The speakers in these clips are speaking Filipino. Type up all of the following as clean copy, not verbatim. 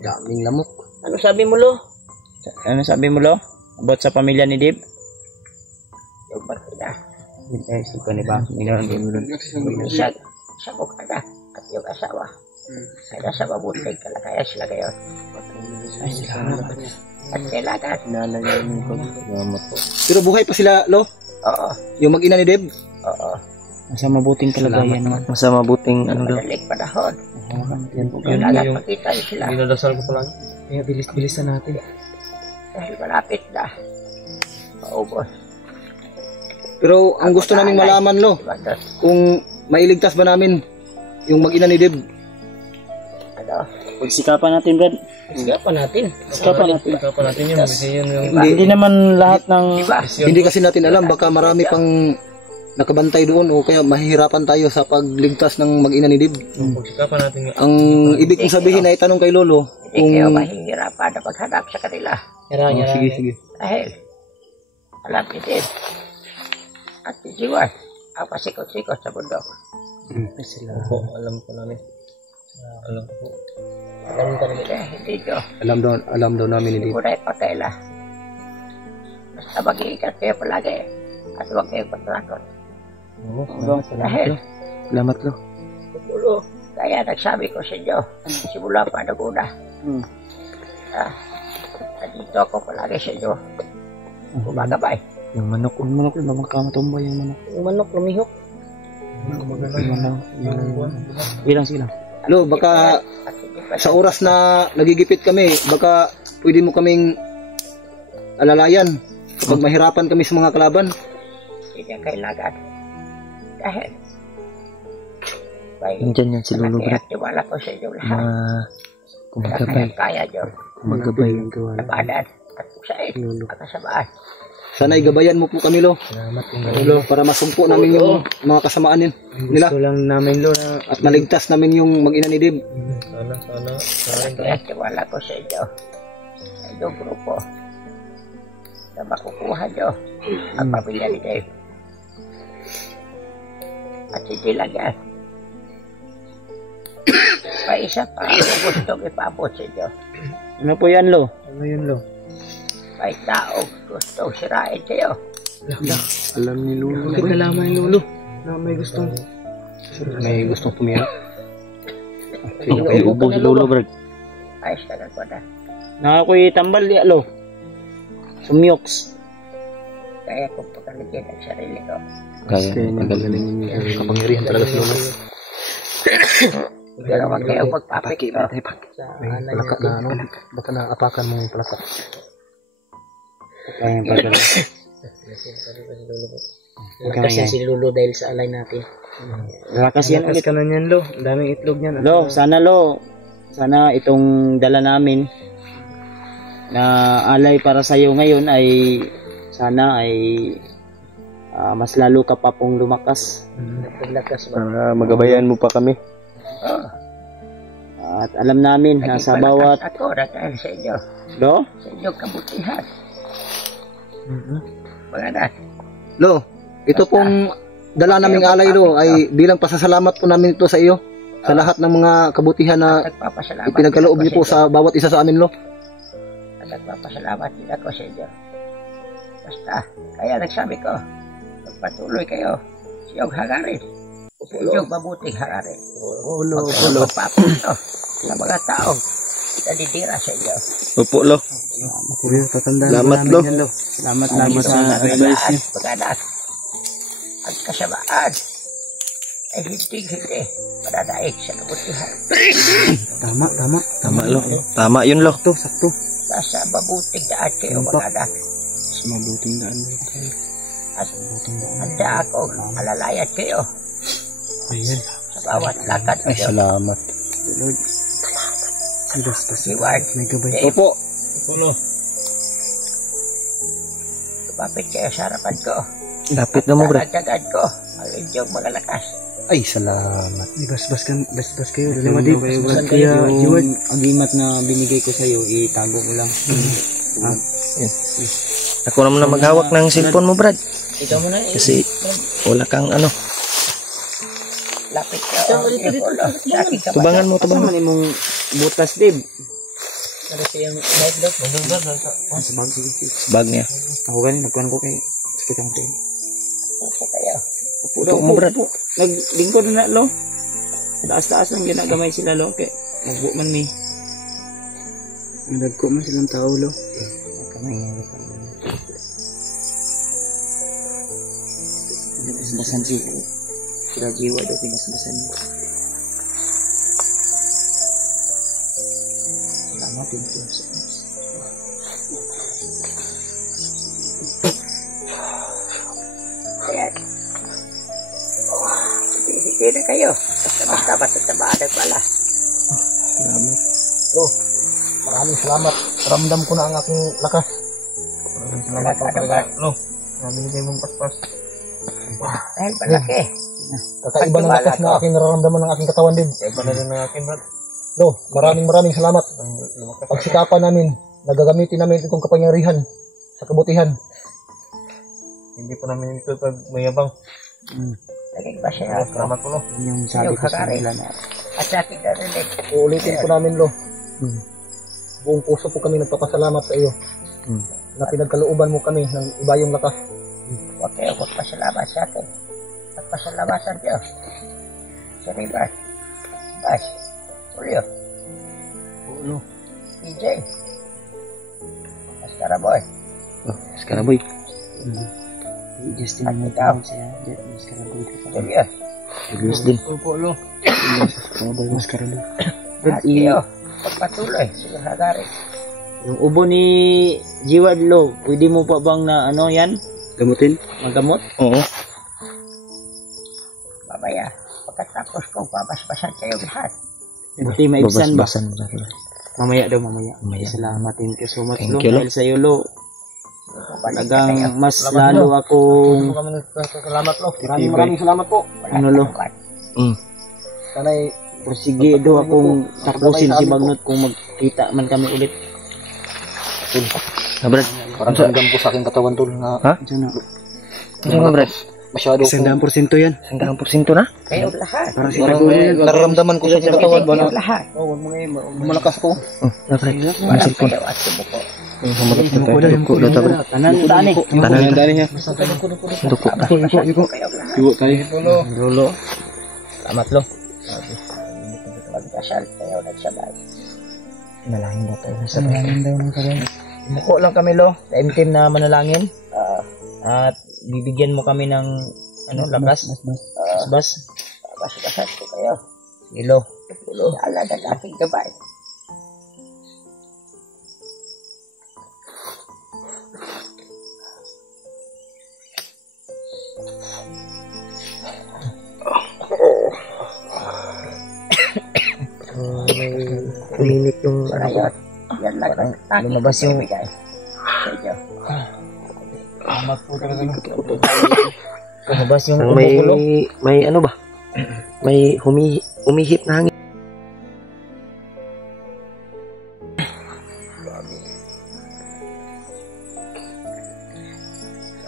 Daming lamok. Ano sabi mo, Lo? Ano sabi mo, Lo? About sa pamilya ni Dib? Yung partida. Eh, sipa ni ba? Siya ko kada at yung asawa. Ay nasa mabuting kalagayan sila ngayon. Ay, salamat. At kailangan. Salamat po. Pero buhay pa sila, Lo? Oo. Yung mag-ina ni Deb? Oo. Nasa mabuting kalagayan naman. Nasa mabuting ano daw. Madaling panahon. Yan po. Kailangan makita sila. Dinadasal ko pa lang. Kaya bilis-bilisan natin. Dahil malapit na. Maubos. Pero ang gusto naming malaman, Lo, kung mailigtas ba namin yung mag-ina ni Deb? Ano? Pagsikapan natin, Brad. Sigapan natin. Sikapan natin yung Hindi naman lahat ng Diba? Hindi kasi natin alam, baka marami pang nakabantay doon o kaya mahihirapan tayo sa pagligtas ng mag-ina ni Dib. pagsikapan natin. Ang ibig kong sabihin ay tanong kay Lolo Hindi kayo kung... mahihirapan na maghanap sa kanila. Oh, sige. Dahil, alam nitin, at sijiwan, ang pasikot-sikot sa bundok. Alam ko namin. Alam ko. Alam ka nila, hindi nyo. Alam daw namin ni Hindi Dib. mo na ipatela. Basta mag-iingat kayo palagi at huwag kayong patrakot. Dahil, Salamat, Lo. Pupulo, kaya nagsabi ko sa inyo, simula pa nag-una. Nandito ako palagi sa inyo. Gumagabay. Yung manok, makamatambay yung manok. Yung manok lumihok. Ilang. Lo, baka At hindi pa sa oras na nagigipit kami, baka pwede mo kaming alalayan kapag mahirapan kami sa mga kalaban. hindi niya kailangan. Dahil, may Nandyan yan si Lolo, Brad. tiwala ko sa inyo lahat. Kumagabay. Kaya nyo Kumagabay. labanan at kusain at kasamaan. Sana'y gabayan mo po kami, Lo. Lo, para masumpo namin yung mga kasamaan nila. Gusto lang namin, Lo, na At maligtas namin yung mag-ina ni Dib. Kaya tiwala ko sa inyo. Sa inyong grupo. Na makukuha nyo ang pamilya ni Dave. At hindi lang yan. May isa pa ang gustong ipabot sa inyo. ano po yan, Lo? Ano yun, Lo? May taong gustong sirain kayo. Alam ni Lolo. Bakit nalaman ni Lolo na may gustong May gustong tumira. May ubo si Lolo, Brad. Ayos na ko na. Nakakoy tambal di, Lo. Sumyoks. Kaya kung pagkaligyan ang sarili ko. Kaya magaling yung kapangyarihan talaga si Lolo. Pero huwag kayong magpapakita. Palaka na ano. Baka naapakan mo yung palaka. Kaya yung pagkala. Lakas yan si Lolo dahil sa alay natin. Lakas yan ulit. Lakas ka na yan, Lo. Ang daming itlog niyan. Lo, sana, Lo. Sana itong dala namin na alay para sa'yo ngayon ay sana ay mas lalo ka pa pong lumakas. Lakas ba? Para magabayan mo pa kami. Oo. At alam namin na sa bawat... Ako na dahil sa inyo. Lo? Sa inyong kabutihan. Mga anak. Lo, ito pong dala naming alay, Lo, ay bilang pasasalamat po namin ito sa iyo. Sa lahat ng mga kabutihan na Nagpapasalamat ipinagkaloob niyo po sa bawat isa sa amin, Lo. At nagpapasalamat din ako sa inyo. Basta, kaya nagsabi ko, magpatuloy kayo sa iyong hangarin. Sa inyong mabuting hangarin. Lo. Magpapapunto sa mga taong nadidira sa inyo. Opo, Lo. Salamat, Lo. Salamat lagi sa advice niyo. Mga anak, ang kasamaan ay hindi mananaig sa kabutihan. Tama, Lo. Tama yun, Lo. Sakto. Nasa mabuting daan kayo, mga anak. Mas mabuting daan. At handa akong alalayan kayo Ayan. sa bawat lakad Ay, ninyo. salamat. Lord. Iwan, May gabay. Opo. lumapit kayo sa harapan ko. Lapit na mo, Brad. Tatagad ko ang inyong mga lakas. Ay, salamat. Basbas kayo. Lumadip. Basbas kayo. Yung agimat na binigay ko sa'yo, itago ko lang. Ako naman na maghawak ng cellphone mo, Brad. Ikaw mo na Kasi wala kang ano. lapit ka. Sa aking Tubangan mo, Kasama tubangan. ni mong butas din. Ano siyang light daw? Sa bag, sige. Bag niya. Ako ganun, nagkuhan ko kay sakit ang tayo. Okay kayo. Upo mo, brad. Naglingkod na, lo. Taas-taas lang ginagamay sila, lo. Kaya, magbuo man mi. Nagko man silang tao, lo. Nagkamay nga. Pinasbasan siya. Sila jiwa daw, pinasbasan niya. Salamat din po sa Diyos. Ayan. Sige na kayo. Basta tabaadag pala. Salamat. Maraming salamat. Ramdam ko na ang aking lakas. Salamat po talaga. Sabi ni kayo mong paspas. Dahil malaki. Kakaiba ng lakas na aking nararamdaman ng aking katawan din. Iba na rin ng akin, brad. No, maraming salamat. Pagsikapan namin, nagagamitin namin itong kapangyarihan sa kabutihan. Hindi po namin ito pag mayabang. Naging ba siya ako? Salamat po, lo. Yun yung sabi ko sa kanila na. At sa akin narinig. Uulitin po namin, Lo. Buong puso po kami nagpapasalamat sa iyo. Na pinagkalooban mo kami ng iba yung lakas. Huwag kayo magpasalamat sa akin. Magpasalamat sa Diyos. Sa Ribas. Bas. Julio. Lo. DJ. Askaraboy. Askaraboy. Justin mo tawag siya. Askaraboy. Julius. Julius din. Opo, lo. Julius. Askaraboy. At iyo. Pagpatuloy. Sige hagarin. Yung ubo ni Jiwad, lo, pwede mo pa bang na ano yan? Gamutin? Magamot? Oo. Mamaya. Pagkatapos kong babasbasan kayo lahat. Buti maibsan ba? Mamaya daw, mamaya. Salamat. Thank you so much, lo. Dahil sa'yo, lo. Talagang mas lalo akong... Salamat, Lo. Maraming salamat po. Ano, lo? Sana'y Persige do akong tapusin si Bagnot kung magkita man kami ulit. Brad, parang sanggam po sa aking katawan, Tol. Ha? Diyan na. Ano, Brad? Masyado po. 100% yan. 100% na? Kayo lahat. Parang nararamdaman ko sa aking katawan. Kayo lahat. Huwag mo ngayon. Malakas ko. Walang kayo at sumuko. Tanan niya. Duko. Kayo lahat. Lolo. Salamat, lo. Magdasal kayo nagsabay. Manalangin daw tayo. Manalangin daw ng karoon. Muko lang kami, lo. Time na manalangin. At bibigyan mo kami ng ano, lakas. Bas. Bas ko kayo. Ilo. Ala ng aking gabay. Uminit yung Ayot. Yan lang ang aking lumabas yung bigay. Sa inyo. lumabas yung ubo. May ano ba? May umihip na hangin.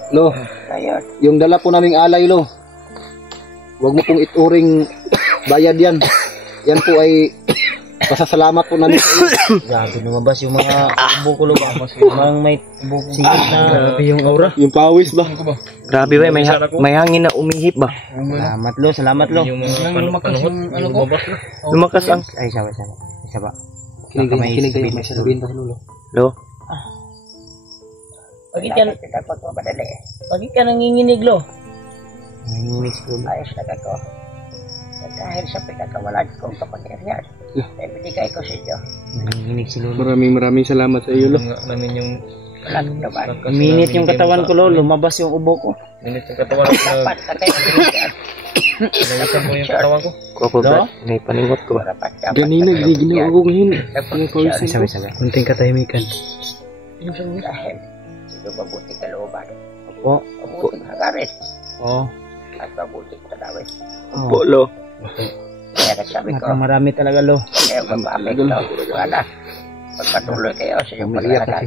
Lo, Ayot. yung dala po naming alay, Lo. Huwag mo pong ituring bayad yan. Yan po ay pasasalamat po namin sa iyo. Grabe, lumabas yung mga ubo ko, lo. Mga may singit na. Grabe yung aura. Yung pawis ba? Grabe ba, may hangin na umihip ba? Salamat, lo. Salamat, lo. Lumakas yung ano ko. Lumakas ang... Ay, sabi. Kinig kayo, may sasabihin pa sa Lolo. Lo? Bakit ka nanginginig, lo? Nanginginig si Lolo. Ayos na ako. Dahil sa pinakawalan kong kapangyarihan, ay binigay ko sa inyo. Nanginginig si Lolo. Maraming salamat sa iyo, Lo. Namin yung... Walang naman. Minit yung katawan ko, lo. Lumabas yung ubo ko. Minit yung katawan ko. Dapat na kayo binigyan. Nalasan mo yung katawan ko. Kuko, Brad. May paniwat ko ba? Ganina, ginawa ko ngayon. Sabi. Kunting katahimikan. Dahil, sino mabuti kalooban. Opo. Mabuting hangarin. Oo. At mabuting tanawin. Opo, lo. Kaya nagsabi ko, Marami talaga, lo. kayo mapamig na. Wala. Pagpatuloy kayo sa inyong paglalakad.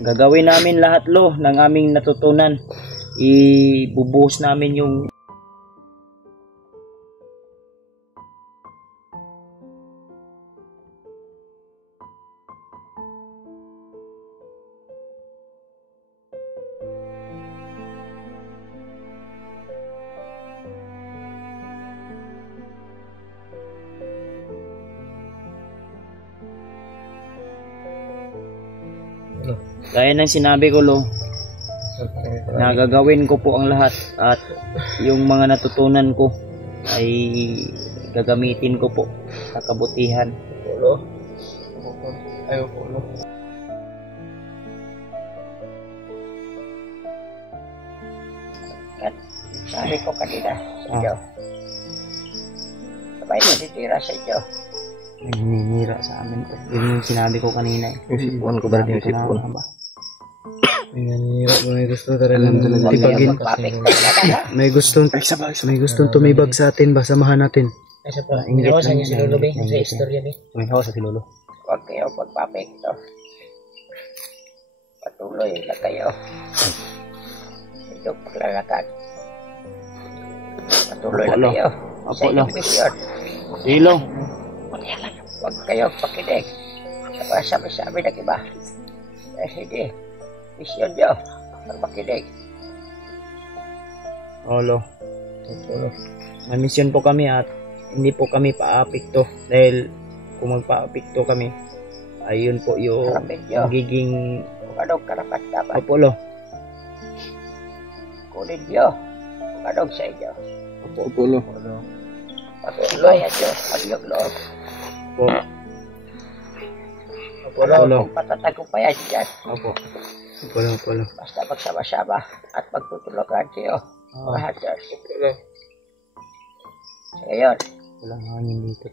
Gagawin namin lahat, lo, ng aming natutunan. Ibubuhos namin yung Gaya ng sinabi ko, Lo, nagagawin ko po ang lahat at yung mga natutunan ko ay gagamitin ko po sa kabutihan. Lo. Ayaw po, Lo. At sabi ko kanina sa inyo, sabay na titira sa inyo. Nagninira sa amin po. Yun yung sinabi ko kanina. Sipuan ko ba din sipuan? Nangyayira mo, may gusto talaga tipagin. May gustong tumibag sa atin ba, samahan natin. Isa pa, inawasan niya si Lolo ba sa istorya ba? Umihaw sa si Lolo. Huwag kayo magpapekto. Patuloy na kayo. Ito paglalakad. Patuloy na kayo. Sa inyong misyon. Dilo. Huwag kayo pakinig. Sabi-sabi ng iba. Hindi. Misyon nyo. Huwag makinig. Lolo. May misyon po kami at hindi po kami paapikto dahil kung magpaapikto kami ayun po yung magiging kung anong karapat dapat. Opo, Lo. Kunin nyo kung anong sa inyo. Opo, Lo. Patuloyan nyo ang iyong loob. Opo. Opo, Lo. Kung patatagumpayan dyan. Opo. Opo, Lo. Basta magsama-sama at magtutulungan kayo. Mga hunters. So ngayon, Walang hangin dito.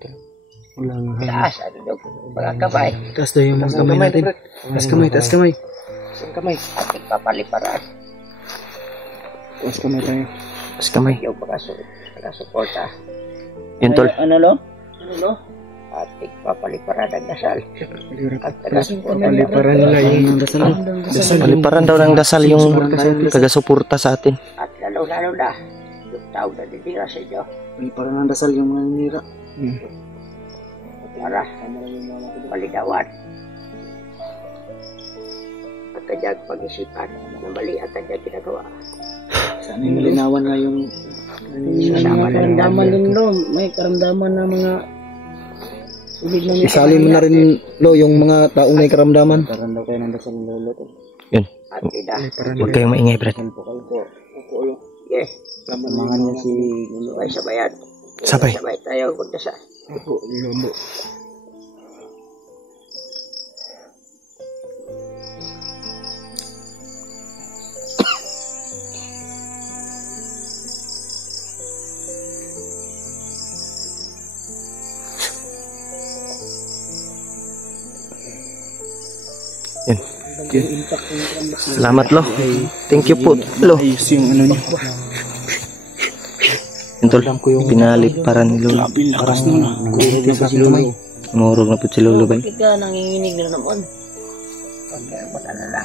Walang hangin. taas ang inyong mga kamay. Taas daw yung mga kamay natin. Taas kamay, taas kamay. Saan kamay? At ipapaliparan Taas kamay tayo. Mas kamay. yung mga suporta. Yun, tol. Ano, Lo? Ano, Lo? At ipapaliparan ang dasal. At taga-suporta. Paliparan nila yung dasal. Paliparan daw ng dasal yung taga-suporta sa atin. At lalo-lalo na yung tao na didira sa inyo Paliparan ng dasal yung mga nira. para maligawan at kanyang pag-isipan na mali ang kanyang ginagawa. Sana yung malinawan nga yung Sasama na rin namin. Lo. May karamdaman na mga isali mo na rin, Lo, yung mga taong may karamdaman. Parang daw kayo ng dasal ng Lolo. Yun. At ina, Huwag kayong maingay, Brad. yes, Samahan niya si Lolo. sabay-sabayan. Sabay. Sabay tayo magdasal. Salamat, Lo. Thank you po, Lo. Ayos yung ano niya. Yun, tol. Pinaliparan ni Lolo. Lakas na. Ngurog na po si Lolo, ba? Bakit ka nanginginig na naman? Huwag kayong mag-alala.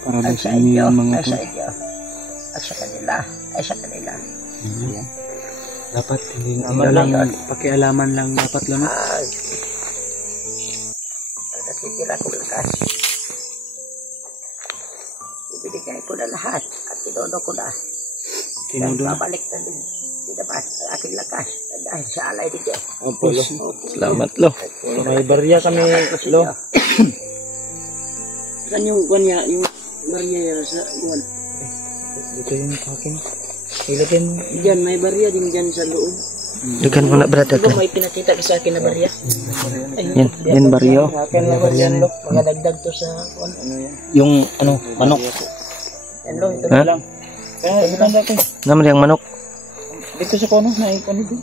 Para Ay daw sa sa inyo inyo, yung mga ay sa inyo. At sa kanila, ay sa kanila. dapat hindi na lang pakialaman lang dapat lang. Ang natitira kong lakas. Ibinigay ko na lahat at tinodo ko na. Tinudo na. Babalik na din. Dinaman ang aking lakas dahil sa alay ninyo. Opo, Lo. Salamat, Lo. May barya kami, Lo. Saan yung kanya, yung barya yan sa kuwan? Dito yung akin. Ilagay mo. Diyan, may barya din dyan sa loob. Dugan mo na, Brad. Diba may pinakita ka sa akin na barya? Yan, baryo. Sa akin naman yan, Lo. Magadagdag to sa kuwan. Ano yan? Yung, ano, manok. Yan, Lo. Ito Ha? na lang. Kaya, itanda ko. Naman yung manok. Dito sa kono, naikon dito.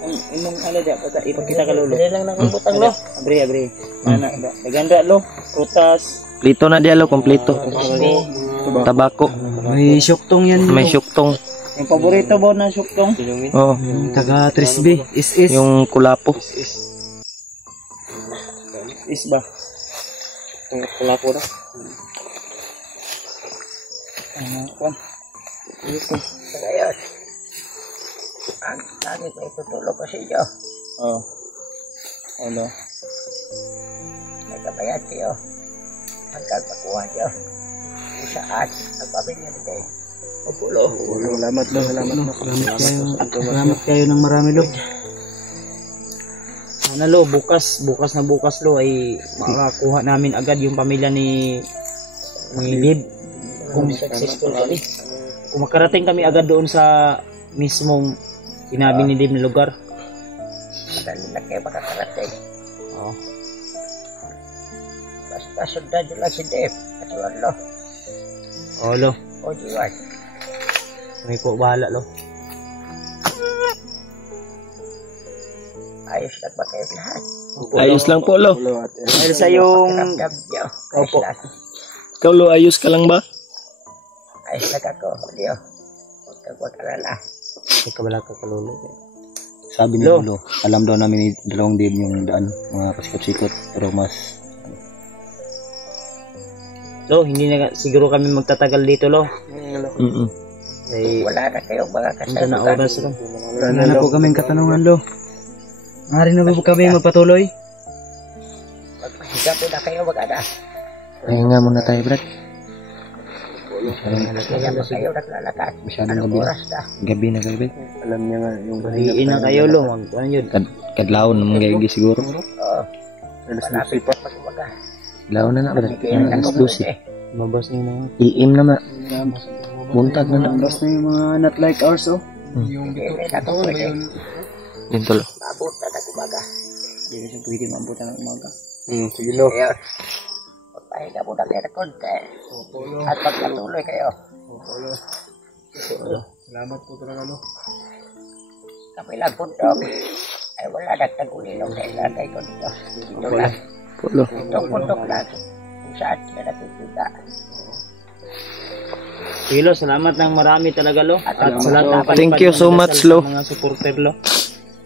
Ang imong ala da bata ipakita ka Lolo. Dili lang nakabutang Lo. Abri. Daganda Lo. Prutas. Plito na dia, Lo. Kompleto. Tabako. May syuktong yan. May syuktong. Yung paborito mo na syuktong. Oh, Yung taga 3B. Is. yung kulapo. Is ba? Wala po na. Kwan. Sa ngayon, ang langit ay tutulog ko sa inyo. Oh. Hello. Nagkabayan kayo hanggang makuha nyo kung saan ang pamilya ni kayo. Opo Lo. Salamat Lo. Salamat kayo ng marami Lo. Sana lo, bukas na bukas lo ay makakuha namin agad yung pamilya ni Lib. Kung successful kami. Kung makarating kami agad doon sa mismong sinabi ni Lib na lugar. Madali na kayo makakarating. Oo. Basta sundan nyo lang si Dave. Kasuhan lo. Oo lo. O Jiwan. May po bahala lo. Ayos lang ba kayo lahat? Ayos lang po, lo. Dahil sa yung... Ramdam nyo. Ayos Opo. lang. Ikaw, lo, ayos ka lang ba? Ayos lang ako. Leo. Huwag alala. May kabala ka kalulo. Sabi ni Lolo, alam daw namin ni dalawang Dave yung daan, mga kasikot-sikot, pero mas Lo, hindi na siguro kami magtatagal dito lo. Ay, Wala na kayong mga ito na kasalukan. oras lo. Wala na po kaming katanungan, lo. Maaari na ba po kami magpatuloy? Magpahiga po na kayo mag-anak. pahinga muna tayo, Brad. Kaya ba kayo naglalakad? Masyadong Anong gabi na. oras na? Gabi na gabi. Alam niya nga yung Pariin na kayo lo. Ano yun? Kadlaon naman gayagi siguro. Oo. Malapit na pag-umaga. Kadlaon na na, Brad. Kaya Alas 12. Mabas na yung mga... Iim na ma. Buntag na na. Tapos na yung mga not like ours, oh. Hindi na ito pwede. Dito lo. Maabot na nag-umaga. Hindi kasi pwede mabutan ng umaga. Sige, lo. Kaya, magpahinga muna kayo na konti. At pagpatuloy kayo. Salamat po talaga, lo. Kapilang bundok. Ay wala nagtagulilong sa ilagay ko dito. Dito lang. Lo. Itong bundok lang. Kung saan sila nakikita. Sige lo, salamat ng marami talaga lo. At sa lahat ng Thank you so much, sa lo. mga supporter lo.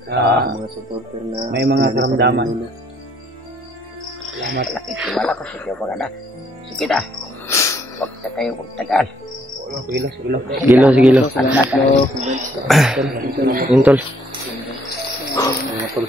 Mga supporter na May mga karamdaman. Salamat. Nakikilala ko sa inyo mga anak. Sige na. Huwag na kayo magtagal. Sige lo, sige lo. Sige, lo, sige, lo. At naka. Yun, tol. mga tol.